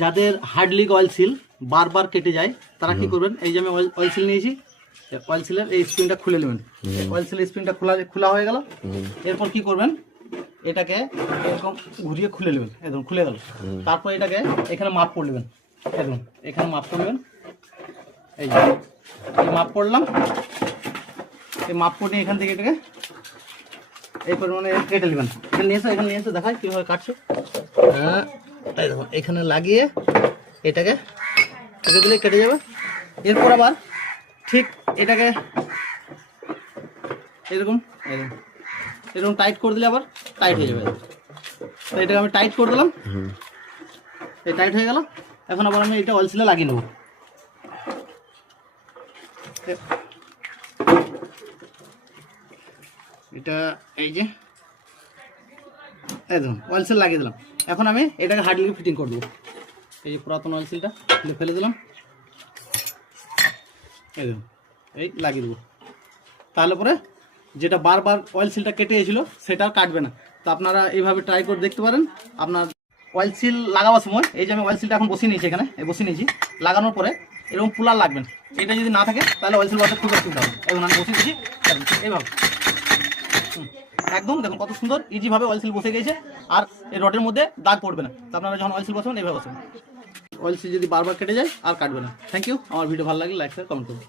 যাদের হার্ডলিক oil seal বারবার কেটে যায় তারা কি করবেন, এই যে আমি অয়েল সিল নিয়েছি, অয়েল সিলের এই স্প্রিংটা খুলে নেবেন। অয়েল সিলের স্প্রিংটা খোলা হয়ে গেল। এরপর কি করবেন, এটাকে এরকম ঘুরিয়ে খুলে নেবেন, একদম খুলে গেল। তারপর এটাকে এখানে মাপ করে নেবেন, একদম এখানে মাপ করে নেবেন। এই যে এই মাপ করলাম, এই মাপ করে নিয়ে এখান থেকে এটাকে এই পরিমাণে কেটে নেবেন। এখানে নিয়ে এসে দেখায় কীভাবে কাটছে। হ্যাঁ, এই দেখুন এখানে লাগিয়ে এটাকে কেটে দিলে কেটে যাবে। এরপর আবার ঠিক এটাকে এরকম এরকম টাইট করে দিলে আবার টাইট হয়ে যাবে। তো এটাকে আমি টাইট করে দিলাম, এই টাইট হয়ে গেল। এখন আবার আমি এটা অয়েল সিলে লাগিয়ে নেব। এটা এই যে একদম অয়েল সিল লাগিয়ে দিলাম। এখন আমি এটাকে হার্ডলি ফিটিং করে দেবো। এই যে পুরাতন অয়েল সিলটা ফেলে দিলাম, এই লাগিয়ে দেবো। তাহলে পরে যেটা বারবার অয়েল সিলটা কেটে গেছিলো সেটা আর কাটবে না। তো আপনারা এইভাবে ট্রাই করে দেখতে পারেন। আপনার অয়েল সিল লাগাবার সময় এই যে আমি অয়েল সিলটা এখন বসিয়ে নিয়েছি, এখানে বসিয়ে নিয়েছি। লাগানোর পরে এরকম পুলার লাগবেন, এটা যদি না থাকে তাহলে অয়েল সিল বসাতে খুব অসুবিধা হবে। এখন আমি বসিয়ে দিচ্ছি এইভাবে, একদম দেখুন কত সুন্দর ইজিভাবে অয়েল সিল বসে গেছে। আর এই রডের মধ্যে দাগ পড়বে না। তো আপনারা যখন অয়েল সিল বসাবেন এইভাবে বসাবেন। অয়েল সিল যদি বারবার কেটে যায় আর কাটবে না। Thank you. আমার ভিডিও ভালো লাগলে লাইক শেয়ার কমেন্ট করুন।